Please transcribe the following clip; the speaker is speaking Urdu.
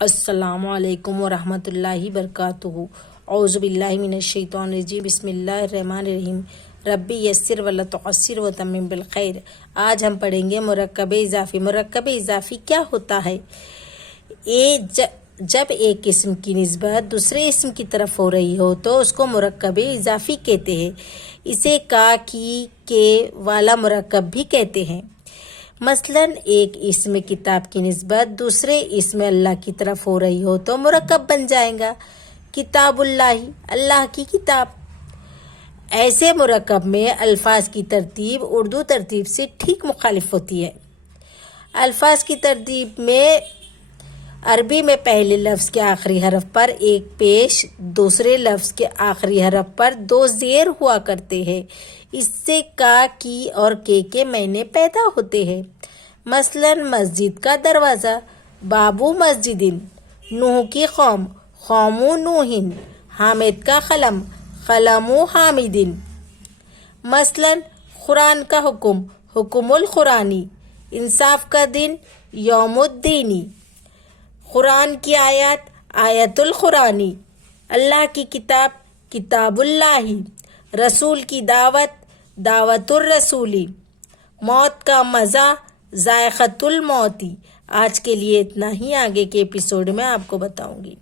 السلام علیکم ورحمۃ اللہ وبرکاتہ۔ اعوذ باللہ من الشیطان الرجیم، بسم اللہ الرحمن الرحیم۔ ربی یسر ولا تعسر وتمم بالخیر۔ آج ہم پڑھیں گے مرکب اضافی۔ مرکب اضافی کیا ہوتا ہے؟ جب ایک اسم کی نسبت دوسرے اسم کی طرف ہو رہی ہو تو اس کو مرکب اضافی کہتے ہیں۔ اسے کا، کی، کے والا مرکب بھی کہتے ہیں۔ مثلاً ایک اسم کتاب کی نسبت دوسرے اسم اللہ کی طرف ہو رہی ہو تو مرکب بن جائے گا کتاب اللہ، اللہ کی کتاب۔ ایسے مرکب میں الفاظ کی ترتیب اردو ترتیب سے ٹھیک مخالف ہوتی ہے۔ الفاظ کی ترتیب میں عربی میں پہلے لفظ کے آخری حرف پر ایک پیش، دوسرے لفظ کے آخری حرف پر دو زیر ہوا کرتے ہیں۔ اس سے کا، کی اور کے معنی پیدا ہوتے ہیں۔ مثلاً مسجد کا دروازہ، بابو مسجدن، نوح کی قوم، قوم نوح، حامد کا قلم، قلم حامدن۔ مثلاً قرآن کا حکم، حکم القرآنی، انصاف کا دن، یوم الدینی۔ قرآن کی آیات، آیت القرآنی، اللہ کی کتاب، کتاب اللہ، رسول کی دعوت، دعوت الرسولی، موت کا مزہ، ذائقۃ الموتی۔ آج کے لیے اتنا ہی، آگے کے ایپیسوڈ میں آپ کو بتاؤں گی۔